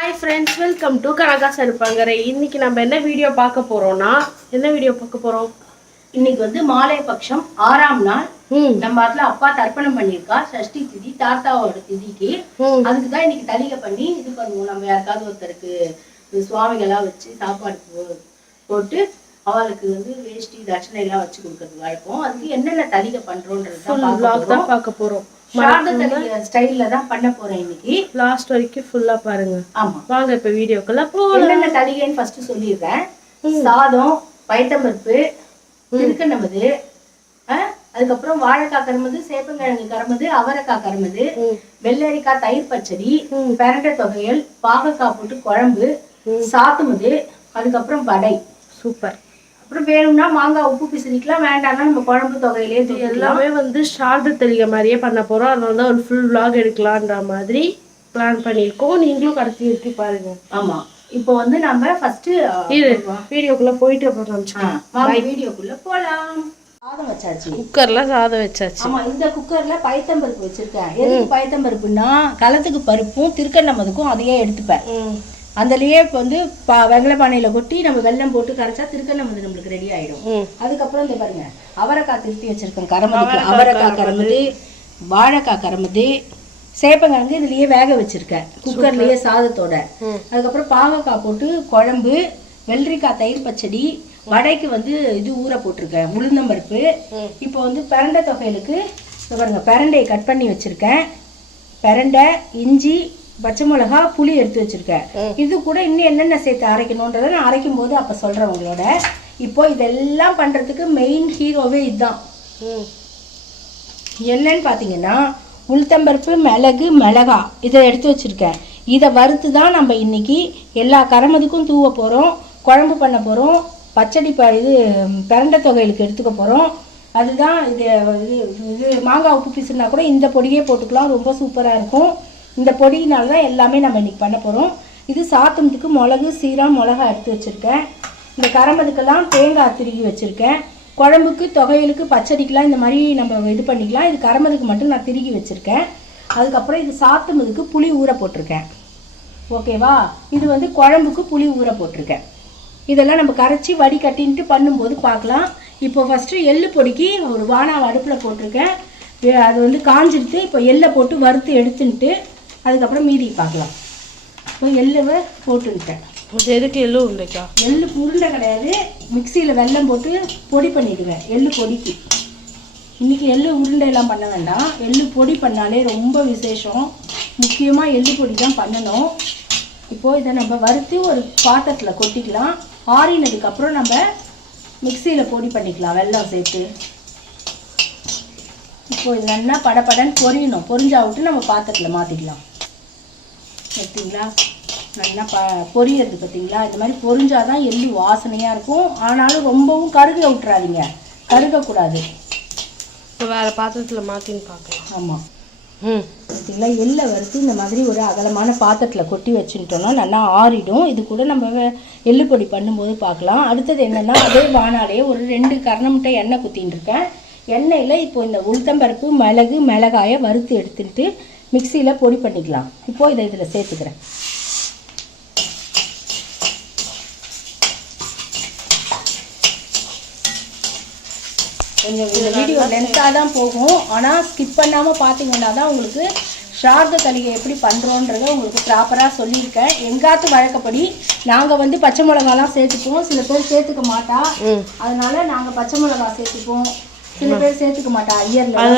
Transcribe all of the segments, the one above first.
Hi friends welcome to Kanaka Saruppankarai இன்னைக்கு நம்ம என்ன வீடியோ பார்க்க போறோம்னா என்ன வீடியோ பார்க்க போறோம்? இன்னைக்கு வந்து மாலை பட்சம் ஆறாம் நாள். நம்ம அதுல அப்பா தர்ப்பணம் பண்ணியிருக்கா சஷ்டி திதி தாத்தாவோட திதிக்கு. ம். அதுக்கு தான் இன்னைக்கு தலிகை பண்ணி இது பண்ணுவோம். நம்ம யாருக்காவது ஒருத்தருக்கு இந்த சுவாமிகளாம் வச்சு சாப்பாடு போட்டு அவளுக்கு வந்து வேஷ்டி தட்சணை எல்லாம் வச்சு கொடுக்கறது வழக்கம் அதுக்கு என்னென்ன தலிகை பண்றோன்றது பார்க்க போறோம். ஸ்டைல்ல தான் பண்ண போறேன் இன்னைக்கு. லாஸ்ட் வரைக்கும் ஃபுல்லா பாருங்க. ஆமா. வாங்க இப்ப வீடியோக்குள்ள போலாம். என்னென்ன தலிகைன்னு ஃபர்ஸ்ட் சொல்லிடுறேன். சாதம் பயத்தம்பருப்பு அதுக்கப்புறம் வாழைக்காய் கருமது சேப்பங்கிழங்கு கருமது அவரைக்காய் கருமது ம். வெள்ளரிக்காய் தயிர் பச்சடி. பெரண்டை தொகையல் பாகக்காய் போட்டு குழம்பு. சாத்துமுது அதுக்கப்புறம் வடை. சூப்பர். அப்புறம் வேணும்னா மாங்காய் உப்பு பிசினிக்கலாம் வேண்டாம்னா நம்ம குழம்பு தொகையிலே இது எல்லாமே வந்து ஷார்ட் தெளிக்க மாதிரியே பண்ண போறோம். அதனால தான் ஒரு ஃபுல் vlog எடுக்கலான்ற மாதிரி பிளான் பண்ணியிருக்கோம். நீங்களும் கடைசி வரைக்கும் பாருங்க. ஆமா. இப்போ வந்து நம்ம ஃபர்ஸ்ட் இரு. வீடியோக்குள்ள போயிட்டு அப்புறம் வாங்க வீடியோக்குள்ள போலாம். சாதம் வச்சாச்சு. குக்கர்ல சாதம் வச்சாச்சு. ஆமா இந்த குக்கர்ல பயத்தம்பருப்பு வச்சிருக்கேன். எதுக்கு பயத்தம்பருப்புன்னா களத்துக்கு பருப்பும் திருக்கண்ணமதுக்கும் அதையே எடுத்துப்பேன். அதுலயே இப்போ வந்து பா வெங்கல பானையில கொட்டி நம்ம வெல்லம் போட்டு கரைச்சா திருக்கண்ணமது நம்மளுக்கு ரெடி ஆயிடும். ம். அதுக்கப்புறம் இந்த பாருங்க அவரைக்காய் திருத்தி வச்சிருக்கேன் கரமதுக்கு. அவரைக்காய் கரமது. வாழைக்காய் கரமது. சேப்பங்கிழங்கு இதுலயே வேக வச்சிருக்கேன் குக்கர்லயே சாதத்தோட. அதுக்கப்புறம் பாகக்காய் போட்டு குழம்பு வெள்ளரிக்காய் தயிர் பச்சடி வடைக்கு வந்து இது ஊற போட்டிருக்கேன் உளுந்தம்பருப்பு. இப்போ வந்து பிரண்டை தொகையிலுக்கு பாருங்க பிரண்டையை கட் பண்ணி வச்சிருக்கேன். பிரண்டை இஞ்சி பச்சை மிளகா புளி எடுத்து வச்சிருக்கேன். இது கூட இன்னும் என்னென்ன சேர்த்து அரைக்கணுன்றதை நான் அரைக்கும் போது அப்போ சொல்கிறேன் உங்களோட. இப்போ இதெல்லாம் பண்ணுறதுக்கு மெயின் ஹீரோவே இதுதான். என்னன்னு பார்த்தீங்கன்னா உளுத்தம்பருப்பு மிளகு மிளகா இதை எடுத்து வச்சிருக்கேன். இதை வறுத்து தான் நம்ம இன்னைக்கு எல்லா கரமதுக்கும் தூவ போகிறோம் குழம்பு பண்ண போகிறோம் பச்சடி ப இது பிரண்டை தொகைகளுக்கு எடுத்துக்க போகிறோம் அதுதான் இது இது இது மாங்காய் உப்பு பீசுனா கூட இந்த பொடியே போட்டுக்கலாம் ரொம்ப சூப்பராக இருக்கும். இந்த பொடியினால தான் எல்லாமே நம்ம இன்றைக்கி பண்ண போகிறோம் இது சாத்தமத்துக்கு மிளகு சீரம் மிளகா எடுத்து வச்சுருக்கேன். இந்த கரம்பதுக்கெல்லாம் தேங்காய் திருகி வச்சுருக்கேன். குழம்புக்கு தொகையலுக்கு பச்சடிக்கெலாம் இந்த மாதிரி நம்ம இது பண்ணிக்கலாம். இது கரம்பதுக்கு மட்டும் நான் திருகி வச்சுருக்கேன். அதுக்கப்புறம் இது சாத்துமதுக்கு புளி ஊற போட்டிருக்கேன். ஓகேவா இது வந்து குழம்புக்கு புளி ஊற போட்டிருக்கேன். இதெல்லாம் நம்ம கரைச்சி வடிகட்டின்ட்டு பண்ணும்போது பார்க்கலாம். இப்போ ஃபஸ்ட்டு எள்ளு பொடிக்கு ஒரு வானாவை அடுப்பில் போட்டிருக்கேன். அது வந்து காஞ்சிடுத்து இப்போ எள்ளை போட்டு வறுத்து எடுத்துன்ட்டு அதுக்கப்புறம் மீதி பார்க்கலாம். இப்போ எள்ளுவை போட்டுன்ட்டேன் இது எதுக்கு எள்ளு உருண்டைக்கா? எள்ளு உருண்டை கிடையாது. மிக்சியில் வெல்லம் போட்டு பொடி பண்ணிடுவேன் எள்ளு பொடிக்கு. இன்னைக்கு எள்ளு உருண்டையெல்லாம் பண்ண வேண்டாம். எள்ளு பொடி பண்ணாலே ரொம்ப விசேஷம். முக்கியமாக எள்ளு பொடி தான் பண்ணணும். இப்போது இதை நம்ம வறுத்து ஒரு பாத்திரத்தில் கொட்டிக்கலாம். ஆறினதுக்கப்புறம் நம்ம மிக்சியில் பொடி பண்ணிக்கலாம் வெல்லம் சேர்த்து. இப்போ இது நல்லா படபடன்னு பொரியணும். பொரிஞ்சா விட்டு நம்ம பாத்திரத்தில் மாற்றிக்கலாம் பார்த்தீங்களா? நல்லா ப பொரியறது பார்த்தீங்களா? இந்த மாதிரி பொரிஞ்சாதான் எள்ளு வாசனையாக இருக்கும். ஆனாலும் ரொம்பவும் கருக விட்டுறாதீங்க. கருகக்கூடாது. இப்போ வேற பாத்திரத்துல மாத்தின்னு பார்க்கலாம் ஆமாம் ம். பார்த்தீங்களா? எள்ளை வறுத்து இந்த மாதிரி ஒரு அகலமான பாத்திரத்தில் கொட்டி வச்சுட்டோம்னா நல்லா ஆறிடும். இது கூட நம்ம வே- எள்ளு பொடி பண்ணும்போது பார்க்கலாம் அடுத்தது என்னென்னா அதே வானாலே ஒரு ரெண்டு கரணமுட்டை எண்ணெய் குத்தின்னு இருக்கேன். எண்ணெயில் இப்போ இந்த உளுத்தம்பருப்பு மிளகு மிளகாயை வறுத்து எடுத்துட்டு மிக்சியில் பொடி பண்ணிக்கலாம். இப்போது இதை இதில் சேர்த்துக்கிறேன். கொஞ்சம் இந்த வீடியோ லென்த்தாக தான் போகும். ஆனால் ஸ்கிப் பண்ணாமல் பார்த்தீங்கன்னா தான் உங்களுக்கு ஷார்த தலிகை எப்படி பண்ணுறோன்றத உங்களுக்கு ப்ராப்பராக சொல்லியிருக்கேன். எங்காத்து வழக்கப்படி நாங்கள் வந்து பச்சை மிளகாலாம் சேர்த்துப்போம். சில பேர் சேர்த்துக்க மாட்டா. அதனால நாங்கள் பச்சை மிளகா சேர்த்துப்போம். சில பேர் சேர்த்துக்க மாட்டா ஐயர்ல அது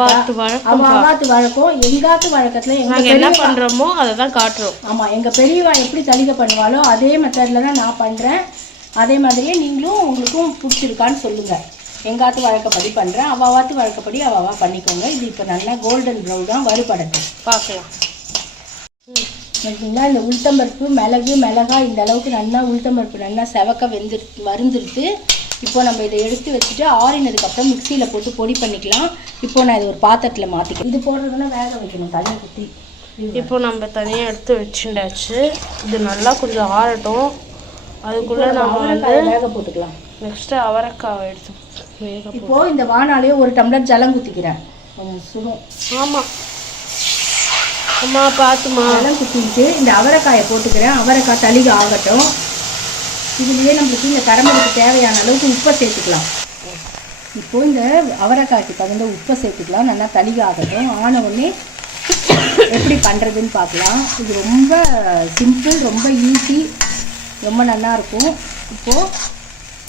வழக்கம் அவ அவாத்து வழக்கம் எங்காத்து வழக்கத்தில் நாங்க என்ன பண்றோமோ அதை தான் காட்டுறோம். ஆமாம் எங்கள் பெரியவா எப்படி தலிகை பண்ணுவாளோ அதே மெத்தடில் தான் நான் பண்ணுறேன் அதே மாதிரியே நீங்களும் உங்களுக்கும் பிடிச்சிருக்கான்னு சொல்லுங்கள் எங்காத்து வழக்கப்படி பண்ணுறேன் அவாவாத்து வழக்கப்படி அவாவா பண்ணிக்கோங்க. இது இப்போ நல்லா கோல்டன் ப்ரௌனாக வறுபடட்டும். பார்க்கலாம் பார்த்தீங்களா இந்த உளுத்தம்பருப்பு மிளகு மிளகாய் இந்த அளவுக்கு நல்லா உளுத்தம்பருப்பு நல்லா செவக்க வெந்து மருந்துருத்து இப்போ நம்ம இதை எடுத்து வச்சுட்டு ஆறினதுக்கப்புறம் மிக்சியில் போட்டு பொடி பண்ணிக்கலாம். இப்போ நான் இது ஒரு பாத்திரத்தில் மாற்றிக்கிறேன் இது போடுறதுன்னா வேக வைக்கணும் தண்ணி ஊற்றி இப்போ நம்ம தனியா எடுத்து வச்சுட்டாச்சு. இது நல்லா கொஞ்சம் ஆறட்டும். அதுக்குள்ள நம்ம வந்து அவரைக்காயை வேக போட்டுக்கலாம். நெக்ஸ்ட் அவரைக்காவை எடுத்து வேக போ- இப்போ இந்த வானாலே ஒரு டம்ளர் ஜலம் ஊற்றிக்கிறேன் கொஞ்சம் சுடும். ஆமா. அம்மா பார்த்துமா அதெல்லாம் குத்திட்டு இந்த அவரைக்காயை போட்டுக்கிறேன். அவரைக்காய் தளிகை ஆகட்டும். இதுலேயே நம்மளுக்கு இந்த கரம்பலுக்கு தேவையான அளவுக்கு உப்பை சேர்த்துக்கலாம். இப்போ இந்த அவரைக்காய்க்கு தகுந்த உப்பை சேர்த்துக்கலாம். நல்லா தளிகை ஆகட்டும். ஆன உடனே எப்படி பண்ணுறதுன்னு பார்க்கலாம். இது ரொம்ப சிம்பிள் ரொம்ப ஈஸி ரொம்ப நல்லா இருக்கும். இப்போது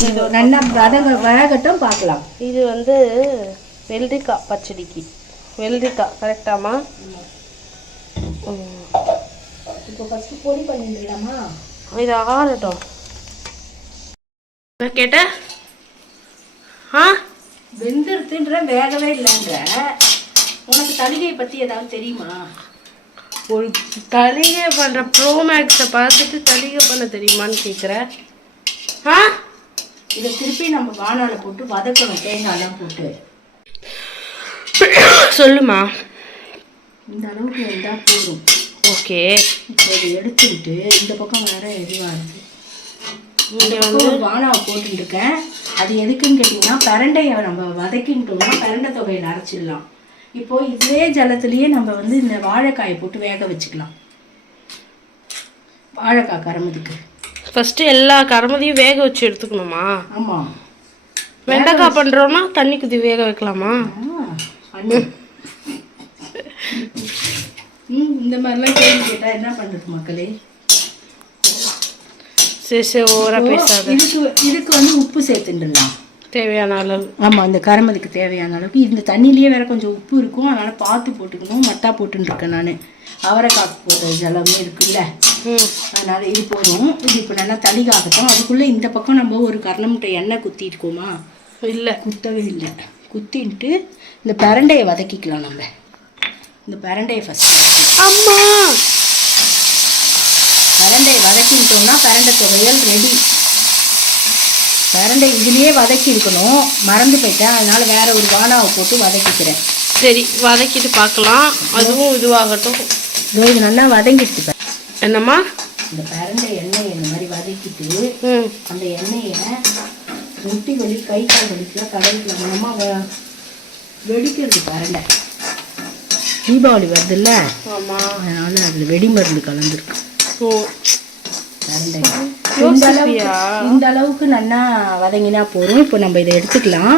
இது நல்லா வதங்க வேகட்டும் பார்க்கலாம். இது வந்து வெள்ளரிக்காய் பச்சடிக்கு. வெள்ளரிக்காய் கரெக்டாமா இப்போ ஃபஸ்ட்டு பொடி பண்ணிடலாமா? இது ஆறட்டும். என்ன கேட்ட? ஆ? வெந்துருத்துன்ற வேகவே இல்லைன்ற. உனக்கு தலிகையை பற்றி ஏதாவது தெரியுமா? ஒரு தலிகை பண்ணுற ப்ரோ மேக்ஸை பார்த்துட்டு தலிகை பண்ண தெரியுமான்னு கேட்குற ஆ? இதை திருப்பி நம்ம வானால போட்டு வதக்கணும் தேங்காய்லாம் போட்டு. சொல்லுமா. இந்த அளவுக்கு இருந்தால் போதும். ஓகே. இப்போ இதை எடுத்துக்கிட்டு இந்த பக்கம் வேற எதுவாக இருக்குது இங்கே ஒரு வானாவை போட்டுருக்கேன் அது எதுக்குன்னு கேட்டிங்கன்னா பிரண்டையை நம்ம வதக்கிட்டோம்னா பிரண்டை தொகையில் அரைச்சிடலாம் இப்போ இதே ஜலத்துலேயே நம்ம வந்து இந்த வாழைக்காயை போட்டு வேக வச்சுக்கலாம். வாழைக்காய் கரமதுக்கு. ஃபஸ்ட்டு எல்லா கரமதையும் வேக வச்சு எடுத்துக்கணுமா? ஆமாம் வெண்டைக்காய் பண்ணுறோன்னா தண்ணி குதி வேக வைக்கலாமா? இந்த மாதிரிலாம் கேள்வி கேட்டால் என்ன பண்ணுறது மக்களே? சரி சரி ஓவராக பேசாத. இதுக்கு இதுக்கு வந்து உப்பு சேர்த்துடலாம் தேவையான அளவு. ஆமாம் இந்த கரமதுக்கு தேவையான அளவுக்கு இந்த தண்ணியிலேயே வேற கொஞ்சம் உப்பு இருக்கும். அதனால் பார்த்து போட்டுக்கணும். மட்டா போட்டுருக்கேன் நான். அவரைக்காய் போடுற ஜலமே இருக்குல்ல. ம். அதனால் இது போதும். இது இப்போ நல்லா தளிகாகட்டும் அதுக்குள்ளே இந்த பக்கம் நம்ம ஒரு கடலை முட்டை எண்ணெய் குத்திருக்கோமா இல்லை. குத்தவே இல்லை. குத்தின்ட்டு இந்த பிரண்டையை வதக்கிக்கலாம் நம்ம. இந்த பிரண்டையை ஃபஸ்ட்டு அம்மா! வதக்கிட்டோம்னா பிரண்டை துவையல் ரெடி பிரண்டை இதுலேயே வதக்கி இருக்கணும். மறந்து போயிட்டேன். அதனால வேற ஒரு வானாவை போட்டு வதக்கிக்கிறேன். சரி வதக்கிட்டு பார்க்கலாம். அதுவும் இதுவாகட்டும். இதோ இது நல்லா வதங்கிடுச்சு. என்னம்மா? இந்த பிரண்டை எண்ணெயை இந்த மாதிரி வதக்கிட்டு அந்த எண்ணெயை ரொட்டி வலி கை கால் வலிக்கெலாம் கடலுக்கு நம்ம வெடிக்கிறது பிரண்டை தீபாவளி வருதுல்ல? ஆமாம் அதனால அதில் வெடி மருந்து கலந்துருக்கு. ஓ. இந்த அளவுக்கு இந்த அளவுக்கு நல்லா வதங்கினா போதும். இப்போ நம்ம இதை எடுத்துக்கலாம்.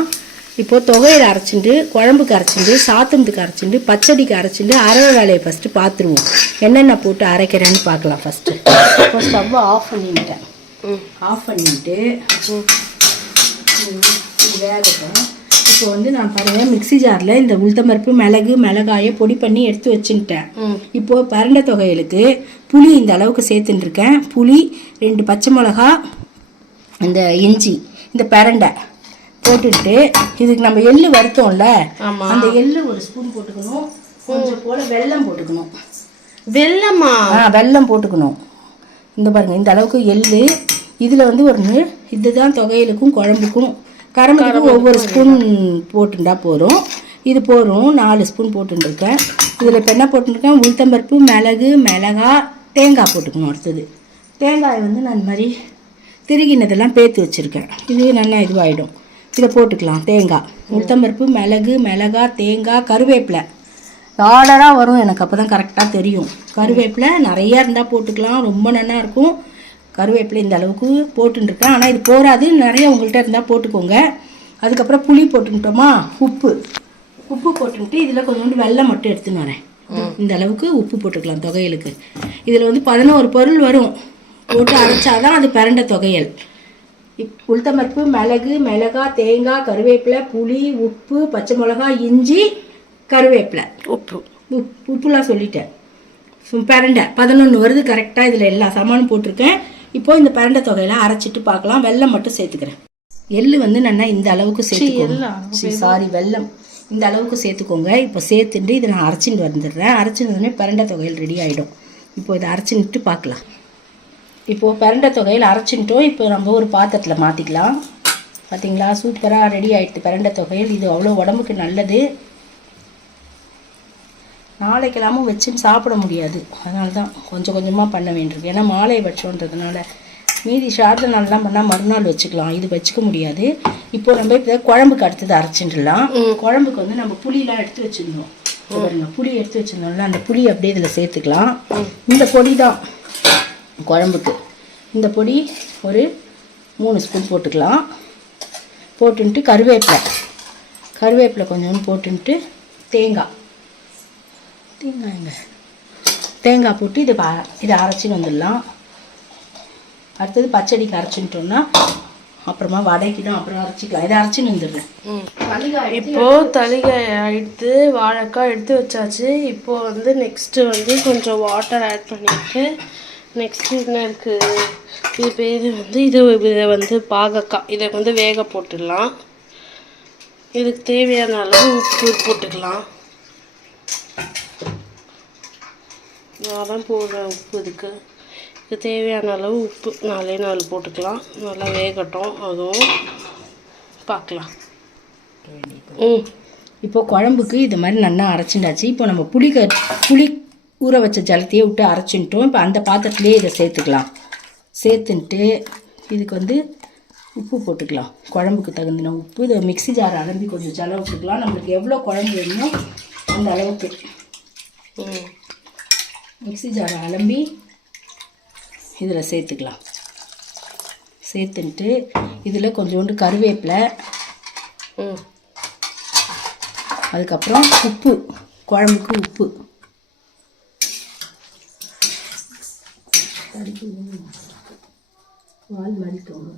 இப்போ தொகையில் அரைச்சிட்டு குழம்புக்கு அரைச்சிட்டு சாத்தத்துக்கு அரைச்சிட்டு பச்சடிக்கு அரைச்சிட்டு அரை வேலையை ஃபஸ்ட்டு பார்த்துருவோம். என்னென்ன போட்டு அரைக்கிறேன்னு பார்க்கலாம் ஃபஸ்ட்டு இப்போ ஸ்டவ் ஆஃப் பண்ணிட்டேன். ம். ஆஃப் பண்ணிட்டு வேகட்டும். இப்போ வந்து நான் பாருங்கள் மிக்ஸி ஜாரில் இந்த உளுத்தம்பருப்பு மிளகு மிளகாயை பொடி பண்ணி எடுத்து வச்சுட்டேன் ம். இப்போ பரண்டை தொகைகளுக்கு புளி இந்த அளவுக்கு சேர்த்துட்டு இருக்கேன் புளி ரெண்டு பச்சை மிளகா இந்த இஞ்சி இந்த பிரண்டை போட்டுட்டு இதுக்கு நம்ம எள்ளு வறுத்தோம்ல. அந்த எள்ளு ஒரு ஸ்பூன் போட்டுக்கணும். கொஞ்சம் போல வெல்லம் போட்டுக்கணும். வெள்ளமா ஆ வெல்லம் போட்டுக்கணும். இந்த பாருங்க இந்த அளவுக்கு எள்ளு. இதில் வந்து ஒரு இதுதான் தொகையிலுக்கும் குழம்புக்கும் கரம்புக்கும் ஒவ்வொரு ஸ்பூன் போட்டுண்டா போதும் இது போதும் நாலு ஸ்பூன் போட்டுருக்கேன் இதில் இப்போ என்ன போட்டுருக்கேன் உளுத்தம்பருப்பு மிளகு மிளகா தேங்காய் போட்டுக்கணும் அடுத்தது. தேங்காயை வந்து நான் இந்த மாதிரி திருகினதெல்லாம் பேத்து வச்சுருக்கேன். இது நல்லா இதுவாகிடும் இதை போட்டுக்கலாம். தேங்காய். உளுத்தம்பருப்பு மிளகு மிளகா தேங்காய் கருவேப்பிலை. ஆர்டராக வரும். எனக்கு அப்போ தான் கரெக்டாக தெரியும். கருவேப்பிலை நிறையா இருந்தால் போட்டுக்கலாம். ரொம்ப நல்லா இருக்கும். கருவேப்பிலை இந்த அளவுக்கு போட்டுருக்கேன் ஆனால் இது போராது நிறைய உங்கள்கிட்ட இருந்தால் போட்டுக்கோங்க. அதுக்கப்புறம் புளி போட்டுக்கிட்டோமா? உப்பு. உப்பு போட்டுக்கிட்டு இதில் கொஞ்சோண்டு வெல்லம் மட்டும் எடுத்துன்னு வரேன். இந்த அளவுக்கு உப்பு போட்டுக்கலாம் தொகையலுக்கு. இதில் வந்து பதினோரு பொருள் வரும். போட்டு அரைச்சாதான் அது பிரண்ட தொகையல். இப் உளுத்தம்பருப்பு மிளகு மிளகா தேங்காய் கருவேப்பிலை புளி உப்பு பச்சை மிளகா இஞ்சி கருவேப்பிலை. உப்பு. உப் உப்புலாம் சொல்லிட்டேன். பிரண்டை பதினொன்று வருது கரெக்டாக இதில் எல்லா சாமானும் போட்டிருக்கேன். இப்போ இந்த பிரண்டை தொகையெல்லாம் அரைச்சிட்டு பார்க்கலாம். வெல்லம் மட்டும் சேர்த்துக்கிறேன். எள்ளு வந்து நல்லா இந்த அளவுக்கு சேர்த்துக்கோங்க. சாரி வெல்லம். இந்த அளவுக்கு சேர்த்துக்கோங்க. இப்போ சேர்த்துட்டு இதை நான் அரைச்சிட்டு வந்துடுறேன். அரைச்சிட்டு பிரண்டை தொகையில் ரெடி ஆகிடும் இப்போ இதை அரைச்சின்ட்டு பார்க்கலாம். இப்போது பிரண்டை தொகையில் அரைச்சின்ட்டோம் இப்போ நம்ம ஒரு பாத்திரத்தில் மாற்றிக்கலாம் பார்த்தீங்களா சூப்பராக ரெடி ஆயிடுது பிரண்டை தொகையில். இது அவ்வளோ உடம்புக்கு நல்லது. நாளைக்கெல்லாமும் வச்சுன்னு சாப்பிட முடியாது. அதனால தான் கொஞ்சம் கொஞ்சமாக பண்ண வேண்டியிருக்கு. ஏன்னா மாலை வச்சோன்றதுனால மீதி சாத நாள்லாம் பண்ணால் மறுநாள் வச்சுக்கலாம். இது வச்சுக்க முடியாது. இப்போ நம்ம இப்போ குழம்புக்கு அடுத்தது அரைச்சிடலாம். குழம்புக்கு வந்து நம்ம புளியெலாம் எடுத்து வச்சிருந்தோம் பாருங்க புளி எடுத்து வச்சிருந்தோம்ல அந்த புளி அப்படியே இதில் சேர்த்துக்கலாம். இந்த பொடி தான் குழம்புக்கு. இந்த பொடி ஒரு மூணு ஸ்பூன் போட்டுக்கலாம். போட்டுன்ட்டு கருவேப்பிலை. கருவேப்பிலை கொஞ்சோண்டு போட்டுன்ட்டு தேங்காய். தேங்காய்ங்க தேங்காய் போட்டு இதை ப- இதை அரைச்சின்னு வந்துடலாம். அடுத்தது பச்சடிக்கு அரைச்சின்ட்டோம்னா அப்புறமா வடைக்கிடும் அப்புறம் அரைச்சிக்கலாம். இதை அரைச்சின்னு வந்துடுறேன். இப்போ தலிகாய் எடுத்து வாழைக்காய் எடுத்து வச்சாச்சு. இப்போ வந்து நெக்ஸ்ட் வந்து கொஞ்சம் வாட்டர் ஆட் பண்ணிட்டு நெக்ஸ்ட் என்ன இருக்கு? இது பேர் வந்து இது இதை வந்து பாகக்காய். இதை வந்து வேக போட்டுடலாம். இதுக்கு தேவையான அளவு உப்பு போட்டுக்கலாம். நான் தான் போடுறேன் உப்பு இதுக்கு. இதுக்கு தேவையான அளவு உப்பு. நாலே நாலு போட்டுக்கலாம். நல்லா வேகட்டும். அதுவும் பார்க்கலாம். ம். இப்போ குழம்புக்கு இது மாதிரி நல்லா அரைச்சிண்டாச்சு இப்போ நம்ம புளி க புளி ஊற வச்ச ஜலத்தையே விட்டு அரைச்சின்ட்டோம் இப்போ அந்த பாத்திரத்துலேயே இதை சேர்த்துக்கலாம். சேர்த்துன்ட்டு இதுக்கு வந்து உப்பு போட்டுக்கலாம். குழம்புக்கு தகுந்தின உப்பு. இதை மிக்ஸி ஜார் அலம்பி கொஞ்சம் ஜலம் விட்டுக்கலாம். நம்மளுக்கு எவ்வளோ குழம்பு வேணுமோ அந்த அளவுக்கு. ம் மிக்ஸி ஜாரை அலம்பி இதில் சேர்த்துக்கலாம். சேர்த்துன்ட்டு இதில் கொஞ்சோண்டு கருவேப்பிலை அதுக்கப்புறம் உப்பு குழம்புக்கு உப்பு. வால் வலிக்கும்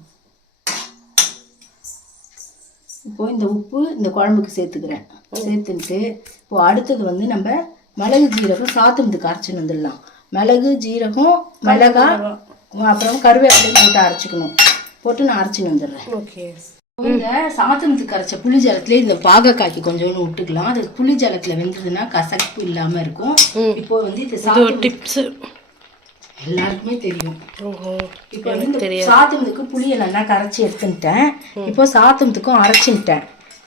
இப்போ இந்த உப்பு இந்த குழம்புக்கு சேர்த்துக்கிறேன். சேர்த்துட்டு இப்போ அடுத்தது வந்து நம்ம மிளகு ஜீரகம் சாத்துமத்துக்கு அரைச்சின்னு வந்துடலாம். மிளகு ஜீரகம் மிளகா அப்புறம் கருவேப்பிலையும் போட்டு அரைச்சிக்கணும். போட்டு நான் அரைச்சின்னு வந்துடுறேன். ஓகே. இந்த சாத்தனத்துக்கு அரைச்ச புளி ஜலத்துல இந்த பாகக்காய்க்கு கொஞ்சோண்டு விட்டுக்கலாம். அது புளி ஜலத்துல வெந்ததுன்னா கசப்பு இல்லாம இருக்கும். இப்போ வந்து இது டிப்ஸு எல்லாருக்குமே தெரியும். இப்போ வந்து சாத்தனத்துக்கு புளியை நல்லா கரைச்சி எடுத்துட்டேன் இப்போ சாத்தனத்துக்கும் அரைச்சின்ட்டேன்.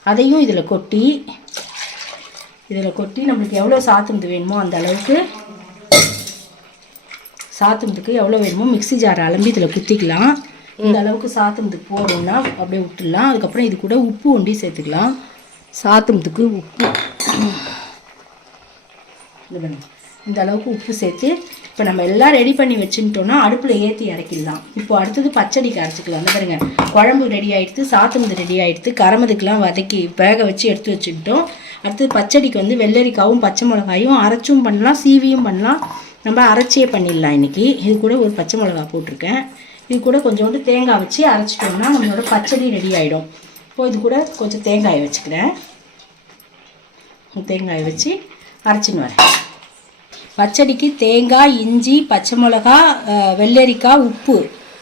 அதையும் இதுல கொட்டி இதில் கொட்டி நம்மளுக்கு எவ்வளோ சாத்தனத்து வேணுமோ அந்த அளவுக்கு சாத்தனத்துக்கு எவ்வளோ வேணுமோ மிக்ஸி ஜார் அலம்பி இதில் குத்திக்கலாம். இந்த அளவுக்கு சாத்தனத்துக்கு போடும்னா அப்படியே விட்டுடலாம். அதுக்கப்புறம் இது கூட உப்பு ஒண்டி சேர்த்துக்கலாம். சாத்தனத்துக்கு உப்பு. இது பாருங்க. இந்த அளவுக்கு உப்பு சேர்த்து இப்போ நம்ம எல்லாம் ரெடி பண்ணி வச்சுட்டோம்னா அடுப்பில் ஏற்றி இறக்கிடலாம் இப்போ அடுத்தது பச்சடிக்கு அரைச்சிக்கலாம். அந்த பாருங்க. குழம்பு ரெடி ஆகிடுது சாத்தமது ரெடி ஆகிடுது கரமதுக்கெலாம் வதக்கி வேக வச்சு எடுத்து வச்சுக்கிட்டோம். அடுத்தது பச்சடிக்கு வந்து வெள்ளரிக்காவும் பச்சை மிளகாயும் அரைச்சும் பண்ணலாம் சீவியும் பண்ணலாம். நம்ம அரைச்சே பண்ணிடலாம் இன்றைக்கி இது கூட ஒரு பச்சை மிளகா போட்டிருக்கேன். இது கூட கொஞ்சோண்டு தேங்காய் வச்சு அரைச்சிட்டோம்னா நம்மளோட பச்சடி ரெடி ஆகிடும் இப்போ இது கூட கொஞ்சம் தேங்காயை வச்சுக்கிறேன். தேங்காயை வச்சு அரைச்சின்னு வரேன். பச்சடிக்கு தேங்காய் இஞ்சி பச்சை மிளகா வெள்ளரிக்காய் உப்பு.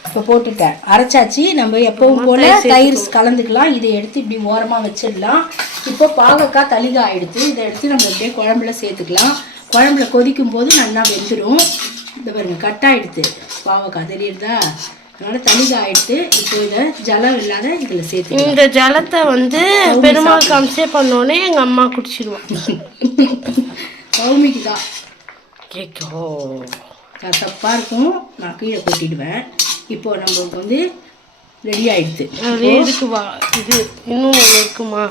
இப்போ போட்டுட்டேன். அரைச்சாச்சு. நம்ம எப்பவும் போல தயிர் கலந்துக்கலாம். இதை எடுத்து இப்படி ஓரமாக வச்சிடலாம். இப்போ பாகக்காய் தளிகாய் எடுத்து இதை எடுத்து நம்ம அப்படியே குழம்புல சேர்த்துக்கலாம். குழம்புல கொதிக்கும் போது நல்லா வெந்துடும் இந்த பாருங்க கட்டாயிடுத்து பாவக்காய் தெரியுதா? அதனால தளிகாய் எடுத்து இப்போ இதை ஜலம் இல்லாத இதில் சேர்த்துக்கலாம். இந்த ஜலத்தை வந்து பெருமாள் காமிச்சே பண்ணோடனே எங்கள் அம்மா குடிச்சிடுவான் கவுமிக்கு தான். கேக்கோ. கசப்பாக இருக்கும். நான் கீழே கொட்டிடுவேன். இப்போ நம்மளுக்கு வந்து ரெடி ஆயிடுது. அது எதுக்கு வா இது இன்னும் இருக்குமா?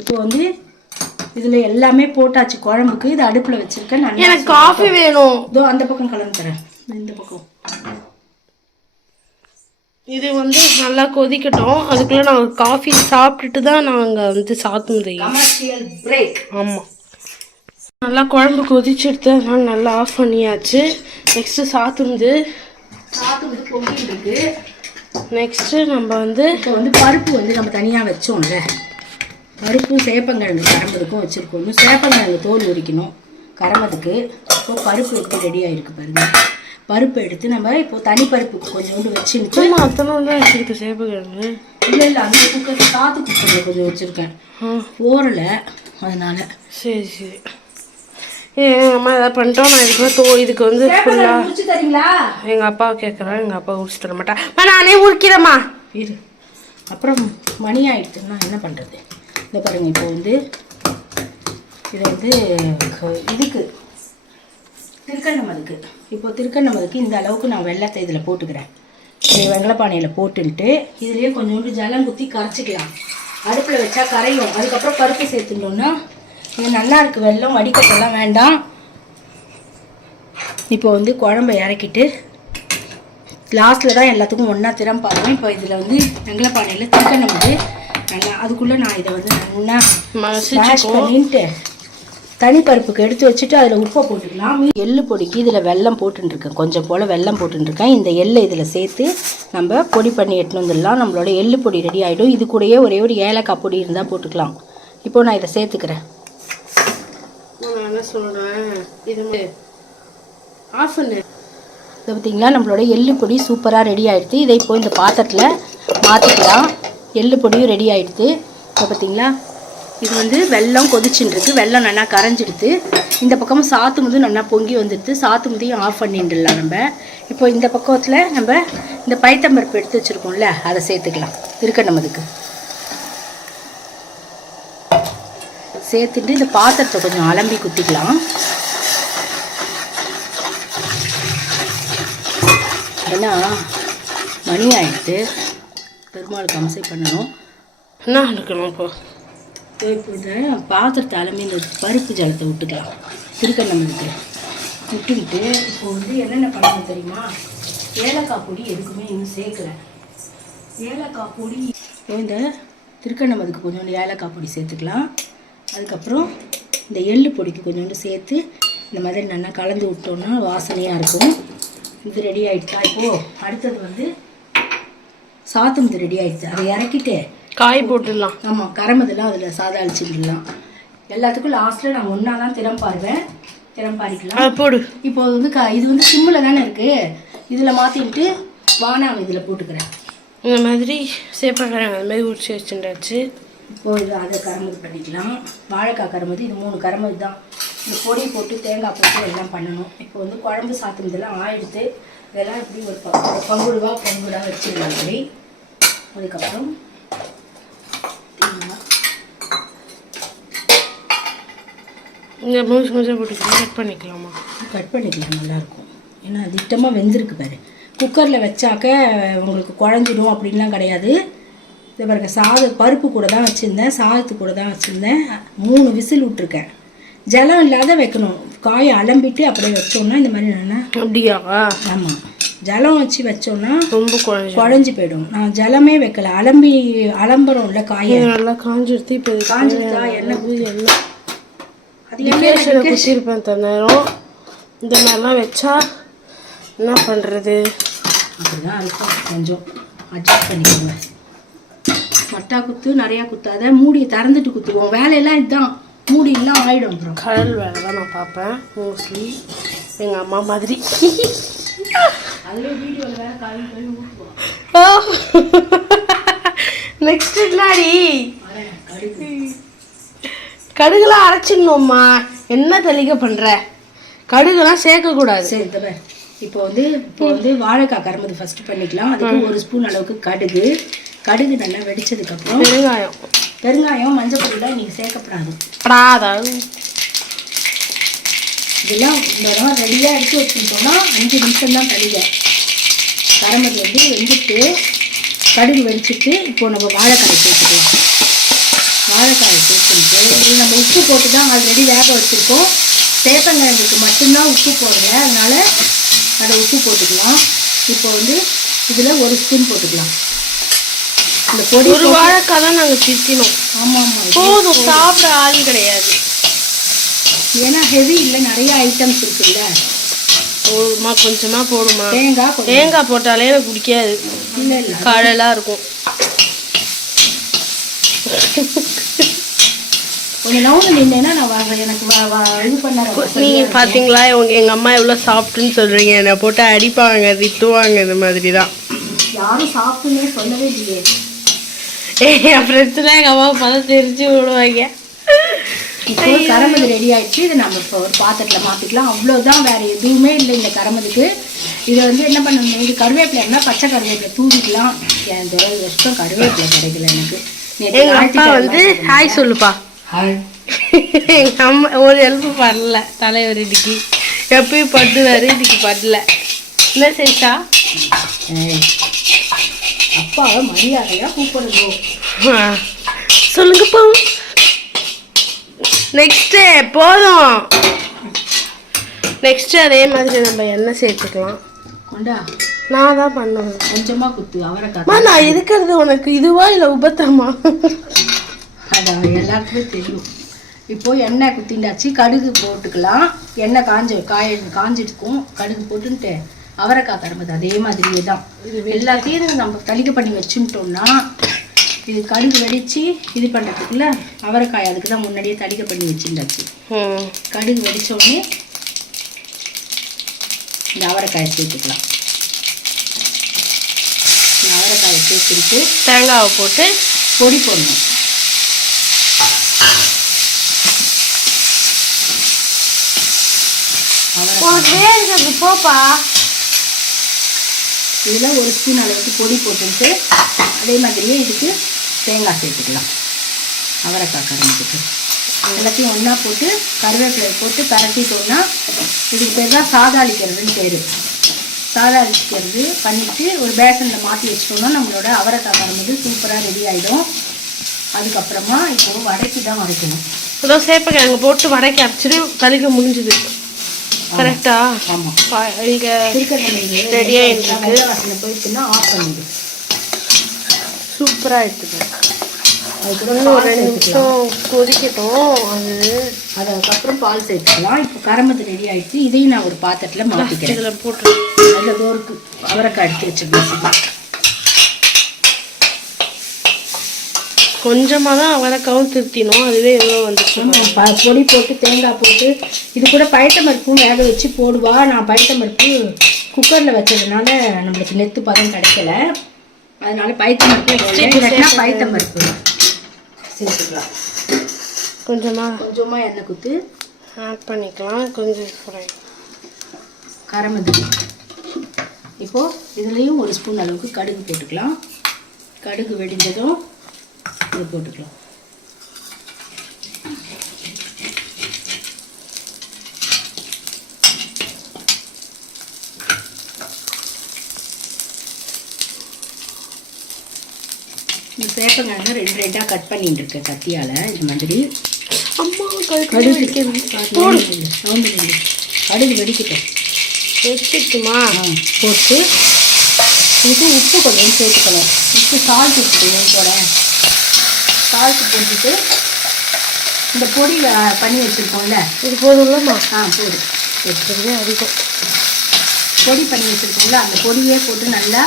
இப்போ வந்து இதில் எல்லாமே போட்டாச்சு. குழம்புக்கு இது அடுப்பில் வச்சிருக்கேன். நான் எனக்கு காஃபி வேணும். இதோ அந்த பக்கம் கலந்து தரேன். இந்த பக்கம். இது வந்து நல்லா கொதிக்கட்டும். அதுக்குள்ளே நாங்கள் காஃபி சாப்பிட்டுட்டு தான் நாங்கள் வந்து சாத்தும் செய்யும் கமர்ஷியல் பிரேக் ஆமாம் நல்லா குழம்பு கொதிச்செடுத்து அதனால நல்லா ஆஃப் பண்ணியாச்சு. நெக்ஸ்ட்டு சாத்துந்து சாத்து வந்து பொங்கிட்டு நெக்ஸ்ட்டு நம்ம வந்து இப்போ வந்து பருப்பு வந்து நம்ம தனியாக வச்சோம்ல. பருப்பு சேப்பங்கிழங்கு கரம்பதுக்கும் வச்சுருக்கோம். சேப்பங்கிழங்கு தோல் உரிக்கணும். கரம்பதுக்கு இப்போ பருப்பு எப்படி ரெடி ஆகிருக்கு பாருங்க. பருப்பு எடுத்து நம்ம இப்போ தனி பருப்புக்கு கொஞ்சோண்டு வச்சுட்டு அத்தனை தான் வச்சுருக்கு சேப்பக்கிழங்கு இல்லை இல்லை அந்த குக்கர் சாத்து குக்கரில் கொஞ்சம் வச்சுருக்கேன். ஆ. போரல அதனால. சரி சரி. அம்மா எதாவது பண்ணிட்டோம் நான் இதுக்கு தோ இதுக்கு வந்து ஃபுல்லாக எங்கள் அப்பாவை கேட்குறேன் எங்கள் அப்பா உரிச்சு தர மாட்டா. அம்மா, நானே உரிக்கிறேம்மா. இரு. அப்புறம் மணி ஆயிடுச்சுன்னா என்ன பண்ணுறது இந்த பாருங்க இப்போ வந்து இதை வந்து இதுக்கு திருக்கண்ணமதுக்கு இப்போ திருக்கண்ணமதுக்கு இந்த அளவுக்கு நான் வெள்ளத்தை இதில் போட்டுக்கிறேன். இந்த வெங்கலப்பானையில் போட்டுன்ட்டு இதுலேயே கொஞ்சோண்டு ஜலம் குத்தி கரைச்சிக்கலாம். அடுப்பில் வச்சா கரையும். அதுக்கப்புறம் பருப்பு சேர்த்துட்டோம்னா இது நல்லா இருக்கு. வெல்லம் வடிகட்டெல்லாம் வேண்டாம். இப்போ வந்து குழம்ப இறக்கிட்டு லாஸ்ட்டில் தான் எல்லாத்துக்கும் ஒன்றா திறம் பாருவேன் இப்போ இதில் வந்து வெங்கலப்பானையில் சிக்கன் வந்து நல்லா அதுக்குள்ளே நான் இதை வந்து நல்லா ஸ்மாஷ் பண்ணிட்டு தனி பருப்புக்கு எடுத்து வச்சுட்டு அதில் உப்பை போட்டுக்கலாம். எள்ளு பொடிக்கு இதில் வெல்லம் போட்டுருக்கேன் கொஞ்சம் போல் வெல்லம் போட்டுருக்கேன் இந்த எள்ளை இதில் சேர்த்து நம்ம பொடி பண்ணி எட்டுன்னு வந்துடலாம். நம்மளோட எள்ளு பொடி ரெடி ஆகிடும் இது கூடயே ஒரே ஒரு ஏலக்காய் பொடி இருந்தால் போட்டுக்கலாம். இப்போ நான் இதை சேர்த்துக்கிறேன். நான் என்ன சொல்கிறேன் இது ஆஃப் பண்ணு. இதை பார்த்தீங்களா? நம்மளோட எள்ளு பொடி சூப்பராக ரெடி ஆகிடுது இதை இப்போ இந்த பாத்திரத்தில் மாற்றிக்கலாம் எள்ளு பொடியும் ரெடி ஆகிடுது இப்போ பார்த்தீங்களா? இது வந்து வெல்லம் கொதிச்சுட்டுருக்கு. வெள்ளம் வெல்லம் நல்லா கரைஞ்சிடுது இந்த பக்கமும் சாத்து முதும் நல்லா பொங்கி வந்துடுது சாத்து முதையும் ஆஃப் பண்ணிடலாம் நம்ம. இப்போ இந்த பக்கத்தில் நம்ம இந்த பைத்தம்பருப்பு எடுத்து வச்சுருக்கோம்ல அதை சேர்த்துக்கலாம். இருக்க நம்மதுக்கு சேர்த்துட்டு இந்த பாத்திரத்தை கொஞ்சம் அலம்பி குத்திக்கலாம். ஏன்னா மணி ஆயிடுத்து பெருமாளுக்கு அம்சை பண்ணணும். என்ன இருக்கணும் இப்போ? பாத்திரத்தை அலம்பி இந்த பருப்பு ஜலத்தை விட்டுக்கலாம். திருக்கண்ணம்மனுக்கு விட்டுக்கிட்டு இப்போ வந்து என்னென்ன பண்ணணும் தெரியுமா? ஏலக்காய் பொடி எதுக்குமே இன்னும் சேர்க்கல. ஏலக்காய் பொடி இந்த திருக்கண்ணம்மதுக்கு கொஞ்சோண்டு ஏலக்காய் பொடி சேர்த்துக்கலாம். அதுக்கப்புறம் இந்த எள்ளு பொடிக்கு கொஞ்சோண்டு சேர்த்து இந்த மாதிரி நல்லா கலந்து விட்டோம்னா வாசனையாக இருக்கும். இது ரெடி ஆயிடுச்சா? இப்போது அடுத்தது வந்து சாத்துமுது ரெடி ஆயிடுச்சு. அதை இறக்கிட்டு காய் போட்டுடலாம். ஆமாம் கரமதெல்லாம் அதில் சாதா அழிச்சிடலாம் எல்லாத்துக்கும் லாஸ்ட்டில் நான் ஒன்றா தான் திறம் பாருவேன் திறம் பாரிக்கலாம் அது போடு இப்போ வந்து க இது வந்து சிம்மில் தானே இருக்குது இதில் மாற்றிட்டு வானாவை இதில் போட்டுக்கிறேன். இந்த மாதிரி சேப்பக்கிழங்கு அந்த மாதிரி உரிச்சு வச்சுட்டாச்சு. இப்போ இது அதை கரமது பண்ணிக்கலாம். வாழைக்காய் கரமது இது மூணு கரமது தான் இந்த பொடி போட்டு தேங்காய் போட்டு எல்லாம் பண்ணணும். இப்போ வந்து குழம்பு சாத்தும் இதெல்லாம் ஆயிடுத்து இதெல்லாம் இப்படி ஒரு பங்குடுவா பங்குடாக வச்சிடலாம் இப்படி அதுக்கப்புறம் இந்த மூச்சு மூச்சு போட்டுக்கலாம் கட் பண்ணிக்கலாமா? கட் பண்ணிக்கலாம் நல்லாயிருக்கும் ஏன்னா திட்டமாக வெந்திருக்கு பாரு. குக்கரில் வச்சாக்க உங்களுக்கு குழஞ்சிடும் அப்படின்லாம் கிடையாது. இது பாருங்க சாத பருப்பு கூட தான் வச்சுருந்தேன் சாதத்து கூட தான் வச்சுருந்தேன். மூணு விசில் விட்ருக்கேன் ஜலம் இல்லாத வைக்கணும். காயை அலம்பிட்டு அப்படியே வச்சோம்னா இந்த மாதிரி நல்லா அப்படியா? ஆமாம் ஜலம் வச்சு வச்சோம்னா ரொம்ப குழஞ்சி போயிடும். நான் ஜலமே வைக்கல. அலம்பி அலம்புறோம்ல காயை. நல்லா காஞ்சிருத்து இப்போ காஞ்சிருத்தா எண்ணெய் இது எண்ணெய். அது எண்ணெய் குத்திருப்பேன் இந்த மாதிரிலாம் வச்சா என்ன பண்ணுறது அப்படிதான் இருக்கும். கொஞ்சம் அட்ஜஸ்ட் பண்ணிக்கோங்க. மட்டா குத்து நிறையா குத்தாத மூடியை திறந்துட்டு குத்துவோம் வேலையெல்லாம் இதுதான். மூடி எல்லாம் ஆயிடும் அப்புறம். கடல் வேலை தான் நான் பார்ப்பேன் மோஸ்ட்லி எங்கள் அம்மா மாதிரி. நெக்ஸ்ட் கடுகு. கடுகுலாம் அரைச்சிடணும்மா. என்ன தெளிக்க பண்ணுற கடுகுலாம் சேர்க்கக்கூடாது. சரி இப்போ வந்து இப்போ வந்து வாழைக்காய் கரும்புது ஃபர்ஸ்ட் பண்ணிக்கலாம். அதுக்கு ஒரு ஸ்பூன் அளவுக்கு கடுகு. கடுகு நல்லா வெடிச்சதுக்கப்புறம் பெருங்காயம். பெருங்காயம் மஞ்சள் பொடிலாம் இன்னைக்கு சேர்க்கப்படாது. படாதா? இதெல்லாம் இந்த தடவை ரெடியாக எடுத்து வச்சுட்டோம்னா அஞ்சு நிமிஷம் தான் கடுக. கரமது வந்து வெந்துட்டு கடுகு வெடிச்சிட்டு இப்போ நம்ம வாழைக்காய் சேர்த்துக்கலாம். வாழைக்காய் சேர்த்துட்டு இது நம்ம உப்பு போட்டு தான் ஆல்ரெடி வேக வச்சுருக்கோம். சேப்பங்கிழங்குக்கு மட்டும்தான் உப்பு போடல அதனால அதை உப்பு போட்டுக்கலாம். இப்போ வந்து இதில் ஒரு ஸ்பூன் போட்டுக்கலாம். இந்த பொடி ஒரு வாழைக்காய் தான் நாங்கள் சித்தினோம் ஆமாம் ஆமாம் போதும் சாப்பிட ஆள் கிடையாது. ஏன்னா ஹெவி இல்லை நிறைய ஐட்டம்ஸ் இருக்குல்ல. போதுமா கொஞ்சமாக போடுமா தேங்காய் தேங்காய் போட்டாலே எனக்கு பிடிக்காது. கடலாக இருக்கும். இது நீங்கள் பார்த்தீங்களா இவங்க எங்கள் அம்மா எவ்வளோ சாப்பிட்டுன்னு சொல்கிறீங்க என்னை போட்டு அடிப்பாங்க திட்டுவாங்க இந்த மாதிரி தான் யாரும் சாப்பிட்டுன்னே சொல்லவே இல்லையே. என் ஃப்ரெண்ட்ஸ்லாம் எங்கள் அம்மா பார்த்து தெரிஞ்சு விடுவாங்க. இப்போ கரமது ரெடி ஆயிடுச்சு. இதை நம்ம இப்போ ஒரு பாத்திரத்தில் மாற்றிக்கலாம் அவ்வளோதான் வேற எதுவுமே இல்லை இந்த கரமதுக்கு. இதை வந்து என்ன பண்ணணும்? இது கருவேப்பிலை இருந்தால் பச்சை கருவேப்பிலை தூவிக்கலாம். என் துறை வருஷம் கருவேப்பிலை கிடைக்கல எனக்கு. வந்து ஹாய் சொல்லுப்பா. ஹாய். எங்கள் அம்மா ஒரு ஹெல்ப் பண்ணல. தலைவர் இன்னைக்கு. எப்பயும் பண்ணுவாரு இன்னைக்கு பண்ணல. என்ன செய்சா ஏய், அப்பாவை மரியாதையாக கூப்பிடணும் ஆ. சொல்லுங்கப்பா. நெக்ஸ்ட்டு போதும். நெக்ஸ்ட்டு அதே மாதிரி நம்ம எண்ணெய் சேர்த்துக்கலாம். கொண்டா. நான் தான் பண்ணுவேன். கொஞ்சமாக குத்து அவரைக்காய் அம்மா நான் இருக்கிறது உனக்கு இதுவா இல்லை உபத்திரமா அதான் எல்லாருக்குமே தெரியும். இப்போ எண்ணெய் குத்திண்டாச்சு கடுகு போட்டுக்கலாம். எண்ணெய் காஞ்ச காய காஞ்சிருக்கும். கடுகு போட்டுன்ட்டு அவரைக்காய் கரும்புது அதே மாதிரியே தான். எல்லாத்தையும் நம்ம தளிக்க பண்ணி வச்சுட்டோம்னா இது கடுகு வெடிச்சு இது பண்ணுறதுக்குள்ள அவரைக்காய் அதுக்கு தான் முன்னாடியே தளிக்க பண்ணி வச்சுட்டாச்சு ம். கடுகு வெடிச்ச உடனே இந்த அவரைக்காயை சேர்த்துக்கலாம். இந்த அவரைக்காயை சேர்த்துட்டு தேங்காவை போட்டு பொடி போடணும். போப்பா. இதில் ஒரு ஸ்பூன் அளவுக்கு பொடி போட்டுட்டு அதே மாதிரியே இதுக்கு தேங்காய் சேர்த்துக்கலாம். அவரைக்காய் கரும்புக்கு. எல்லாத்தையும் ஒன்றா போட்டு கருவேப்பிலை போட்டு பரட்டிட்டோம்னா இதுக்கு பேர் தான் சாதாளிக்கிறதுன்னு பேர். சாதாளிக்கிறது பண்ணிவிட்டு ஒரு பேசனில் மாற்றி வச்சிட்டோம்னா நம்மளோட அவரைக்காய் கரும்பு சூப்பராக ரெடி ஆகிடும் அதுக்கப்புறமா இப்போ வடைக்கு தான் வரைக்கணும் இதோ சேப்பக்கிழங்கு போட்டு வடைக்கு அரைச்சிட்டு கறிக்க முடிஞ்சுது. கரெக்டா? ஆமாம் போயிடுச்சுன்னா ஆஃப் பண்ணிடு. சூப்பராக ஒரு பால் ரெண்டு சேர்த்துக்கலாம். நிமிஷம் கொதிக்கட்டும் அது. அதுக்கப்புறம் பால் சேர்த்துக்கலாம். இப்போ கரம்பத்து ரெடி ஆயிடுச்சு. இதையும் நான் ஒரு பாத்திரத்தில் மாற்றிக்கிறேன் இதில் போட்டு அதில் தோருக்கு அவரைக்காய் எடுத்து வச்சிருக்கேன். கொஞ்சமாக தான் அவரைக்காவும் திருத்தினோம். அதுவே எவ்வளோ வந்துச்சு. பொடி போட்டு தேங்காய் போட்டு இது கூட பயத்தம்பருப்பும் வேக வச்சு போடுவா. நான் பயத்தம்பருப்பு குக்கரில் வச்சதுனால நம்மளுக்கு நெத்து பதம் கிடைக்கல. அதனால பயத்தம்பருப்பு பயத்தம்பருப்பு சேர்த்துக்கலாம் கொஞ்சமாக கொஞ்சமாக எண்ணெய் குத்து. ஆட் பண்ணிக்கலாம். கொஞ்சம் ஃப்ரை கரமது இப்போது இதுலேயும் ஒரு ஸ்பூன் அளவுக்கு கடுகு போட்டுக்கலாம். கடுகு வெடிஞ்சதும் இது போட்டுக்கலாம். இந்த சேப்பங்கிழங்கு ரெண்டு ரெண்டாக கட் பண்ணிட்டு இருக்கேன் கத்தியால். இது மாதிரி அம்மா கடுகு. சவுண்டு. கடுகு வெடிக்கட்டும். வெடிச்சிட்டுமா போட்டு. இதுக்கு உப்பு கொஞ்சம் சேர்த்துக்கணும். உப்பு சால்ட் உப்பு கொஞ்சம் போட சால்ட் போட்டுட்டு இந்த பொடி அஹ், பண்ணி வச்சுருக்கோம்ல இது போதும்லம்மா. ஆ போடு எடுத்துருவே அதிகம். பொடி பண்ணி வச்சுருக்கோம்ல அந்த பொடியே போட்டு நல்லா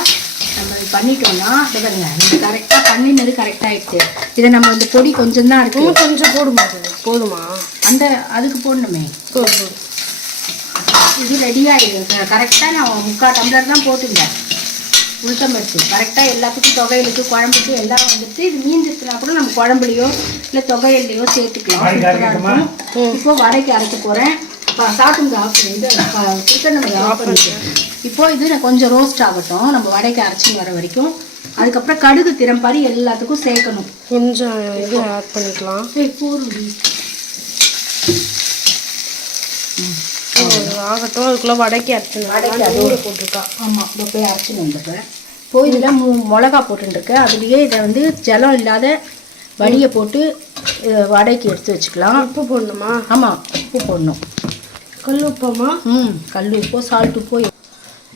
நம்ம பண்ணிட்டோம்னா இதை பாருங்க இது கரெக்டாக பண்ணினது கரெக்டாகிடுச்சு இதை நம்ம இந்த பொடி கொஞ்சம் தான் இருக்கு கொஞ்சம் போடுமா? போதுமா? அந்த அதுக்கு போடணுமே. போதும் போதும். இது ரெடியாகிடுது கரெக்டாக நான் முக்கால் டம்ளர் தான் போட்டுருந்தேன். உளுத்தம்பருப்பு கரெக்டாக எல்லாத்துக்கும் தொகையிலுக்கு குழம்புக்கு எல்லாம் வந்துட்டு இது மீந்துச்சுனா கூட நம்ம குழம்புலையோ இல்லை தொகையிலையோ சேர்த்துக்கலாம். இப்போ வடைக்கு அரைக்க போகிறேன் சாப்பிடுங்க ஆஃப் இது திருக்கண்ணை ஆஃப் பண்ணிட்டு இப்போ இது கொஞ்சம் ரோஸ்ட் ஆகட்டும். நம்ம வடைக்கு அரைச்சின்னு வர வரைக்கும். அதுக்கப்புறம் கடுகு திறம்பாரி எல்லாத்துக்கும் சேர்க்கணும். கொஞ்சம் இது ஆட் பண்ணிக்கலாம். அது ஆகட்டும் அதுக்குள்ளே வடக்கி அரைச்சி வடைக்கு போட்டிருக்கா. ஆமாம் போய் அரைச்சின்னு வந்துடுறேன் போய் இதில் மூ மிளகா போட்டுருக்கேன் அதுலேயே இதை வந்து ஜலம் இல்லாத வடியை போட்டு வடைக்கு எடுத்து வச்சுக்கலாம். உப்பு போடணுமா? ஆமாம் உப்பு போடணும். கல் உப்பமா? ம் கல் உப்போ சால்ட் உப்போ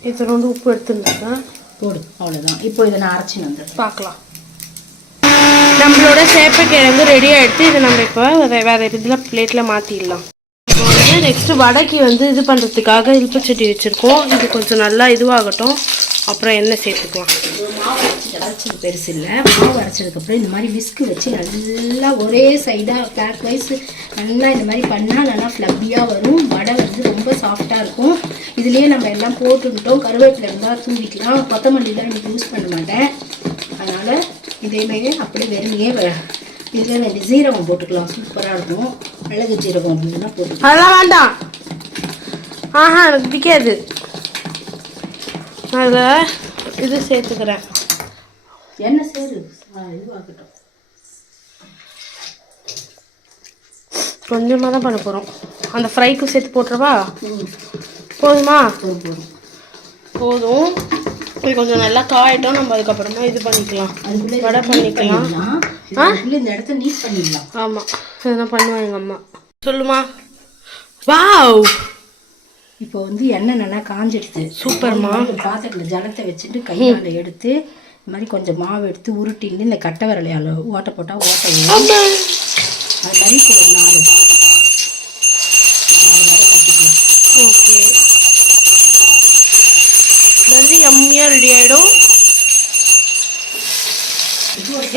இதில் வந்து உப்பு எடுத்துருக்கேன் போடு அவ்வளோதான் இப்போ இதை நான் அரைச்சின்னு வந்துடுறேன் பார்க்கலாம். நம்மளோட சேப்பக்கிழங்கு ரெடி ஆகிடுச்சு இதை நம்ம இப்போ வேறு வேறு இதில் பிளேட்டில் மாற்றிடலாம் நெக்ஸ்ட்டு வடைக்கு வந்து இது பண்ணுறதுக்காக இழுப்புச்சட்டி வச்சுருக்கோம். இது கொஞ்சம் நல்லா இதுவாகட்டும். அப்புறம் எண்ணெய் சேர்த்துக்கலாம். மாவு அரைச்சி அரைச்சது பெருசு இல்லை. மாவு அரைச்சதுக்கப்புறம் இந்த மாதிரி விஸ்கு வச்சு நல்லா ஒரே சைடாக கிளாக் வைஸ் நல்லா இந்த மாதிரி பண்ணால் நல்லா ஃப்ளப்பியாக வரும். வடை வந்து ரொம்ப சாஃப்டாக இருக்கும். இதுலேயே நம்ம எல்லாம் போட்டுக்கிட்டோம். கருவேப்பிலை இருந்தால் தூவிக்கலாம். கொத்தமல்லிலாம் எனக்கு யூஸ் பண்ண மாட்டேன். அதனால் இதேமாரி அப்படியே வெறுமையே இதில் ரெண்டு ஜீரகம் போட்டுக்கலாம். சூப்பராக இருக்கும். மிளகு ஜீரகம் அப்படின்னா போட்டுக்கலாம் அதெல்லாம் வேண்டாம். ஆஹா எனக்கு பிடிக்காது. அதில் இது சேர்த்துக்கிறேன். என்ன சேரு இதுவாகட்டும். கொஞ்சமாக தான் பண்ண போகிறோம் அந்த ஃப்ரைக்கும் சேர்த்து போதுமா? போதும் போதும். போதும். இது கொஞ்சம் நல்லா காயட்டும். நம்ம அதுக்கப்புறமா இது பண்ணிக்கலாம். வடை பண்ணிக்கலாம். அதுக்குள்ளே இந்த இடத்த நீட் பண்ணிடலாம். ஆமாம் இதெல்லாம் பண்ணுவாங்க எங்கள் அம்மா. சொல்லுமா. வாவ்! இப்போ வந்து எண்ணெய் நல்லா காஞ்சிடுது. சூப்பர்மா. பாத்திரத்தில் ஜலத்தை வச்சுட்டு கையால் எடுத்து இந்த மாதிரி கொஞ்சம் மாவு எடுத்து உருட்டின்னு இந்த கட்டை விரலையால் ஓட்டை போட்டால் ஓட்டை அது மாதிரி நாலு.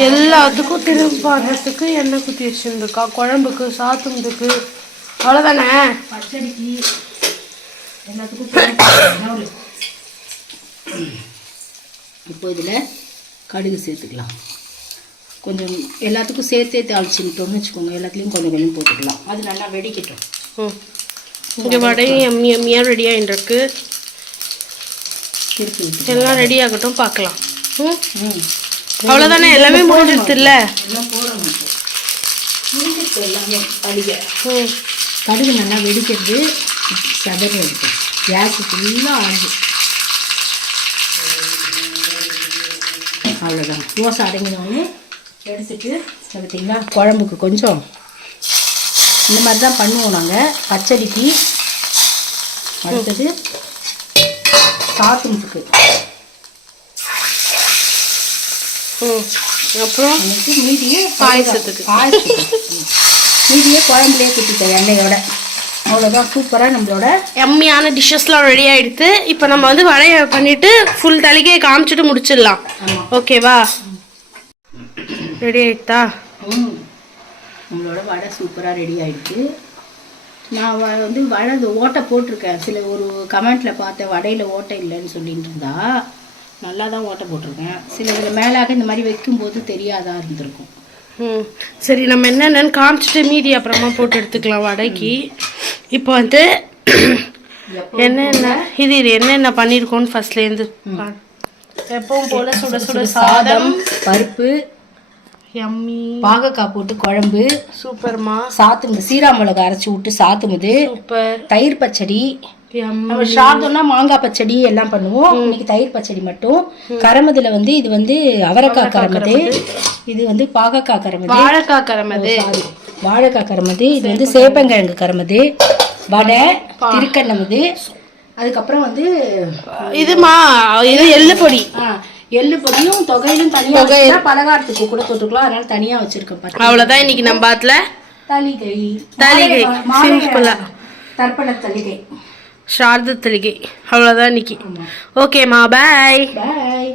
எல்லாத்துக்கும் திரும்ப பாடுறதுக்கு எண்ணெய் குத்தி வச்சுருந்துருக்கா குழம்புக்கு சாத்துறதுக்கு அவ்வளோதானே பச்சடிக்கு எல்லாத்துக்கும் இப்போ இதில் கடுகு சேர்த்துக்கலாம். கொஞ்சம் எல்லாத்துக்கும் சேர்த்தே தாளிச்சுட்டோம்னு வச்சுக்கோங்க. எல்லாத்துலேயும் கொஞ்சம் கொஞ்சம் போட்டுக்கலாம். அது நல்லா வெடிக்கட்டும். ம். இங்கே வடையும் எம்மி எம்மியாக ரெடி ஆகிட்டுருக்கு எல்லாம் ரெடி ஆகட்டும் பார்க்கலாம். ம். ம். அவ்வளோதானே எல்லாமே முடிஞ்சிருச்சுல்ல? கடுகு நல்லா வெடிக்கிறது. சதறி எடுக்கும் கேஸ் ஃபுல்லாக ஆகுது அவ்வளோதான் ஓசை அடங்கினோடனே எடுத்துட்டு பார்த்தீங்களா குழம்புக்கு கொஞ்சம் இந்த மாதிரி தான் பண்ணுவோம் நாங்கள் பச்சடிக்கு அடுத்தது சாத்துறதுக்கு ம் அப்புறம்? மீதியே பாயசத்துக்கு. மீதியே குழம்புலேயே குத்திட்டேன் எண்ணெயோட. அவ்வளோதான் சூப்பராக நம்மளோட எம்மியான டிஷ்ஷஸ்லாம் ரெடி ஆயிடுத்து. இப்போ நம்ம வந்து வடையை பண்ணிட்டு ஃபுல் தலைக்கையை காமிச்சிட்டு முடிச்சிடலாம். ஓகேவா ரெடி ஆயிடுதா ம். நம்மளோட வடை சூப்பராக ரெடி ஆயிடுச்சு. நான் வந்து வடை ஓட்டை போட்டிருக்கேன். சில ஒரு கமெண்ட்டில் பார்த்தேன் வடையில் ஓட்டை இல்லைன்னு சொல்லிட்டு இருந்தா. நல்லா தான் ஓட்டை போட்டிருக்கேன். சில இதில் மேலாக இந்த மாதிரி வைக்கும்போது தெரியாதா இருந்திருக்கும். ம். சரி நம்ம என்னென்னு காமிச்சிட்டு மீதி அப்புறமா போட்டு எடுத்துக்கலாம் வடைக்கு. இப்போ வந்து என்னென்ன? இது இது என்னென்ன பண்ணியிருக்கோன்னு ஃபர்ஸ்ட்லேருந்து எப்பவும் போல சுட சுட சாதம். பருப்பு எம்மி. பாகக்காய் போட்டு குழம்பு. சூப்பர்மா. சாத்துமுது சீரா மிளகா அரைச்சி விட்டு சாத்துமுது சூப்பர். தயிர் பச்சடி. நம்ம சாதம்னா மாங்காய் பச்சடி எல்லாம் பண்ணுவோம். இன்னைக்கு தயிர் பச்சடி மட்டும். கரமதுல வந்து இது வந்து அவரைக்காய் கரமது. இது வந்து பாகக்காய் கரமது. வாழைக்காய் கரமது. வாழைக்காய் கரமது. இது வந்து சேப்பங்கிழங்கு. கரமது. வடை திருக்கண்ணமது. அதுக்கப்புறம் வந்து இதுமா இது எள்ளு பொடி. எள்ளு பொடியும் தொகையிலும் தனியாக பலகாரத்துக்கு கூட தொட்டுக்கலாம். அதனால தனியா வச்சிருக்கேன் பாத்து அவ்வளோதான் இன்னைக்கு நம்ம பாத்துல தலிகை தலிகை. தர்ப்பண தலிகை சாரத தலிகை அவ்வளோதான் இன்னைக்கு ஓகேம்மா பாய் பாய்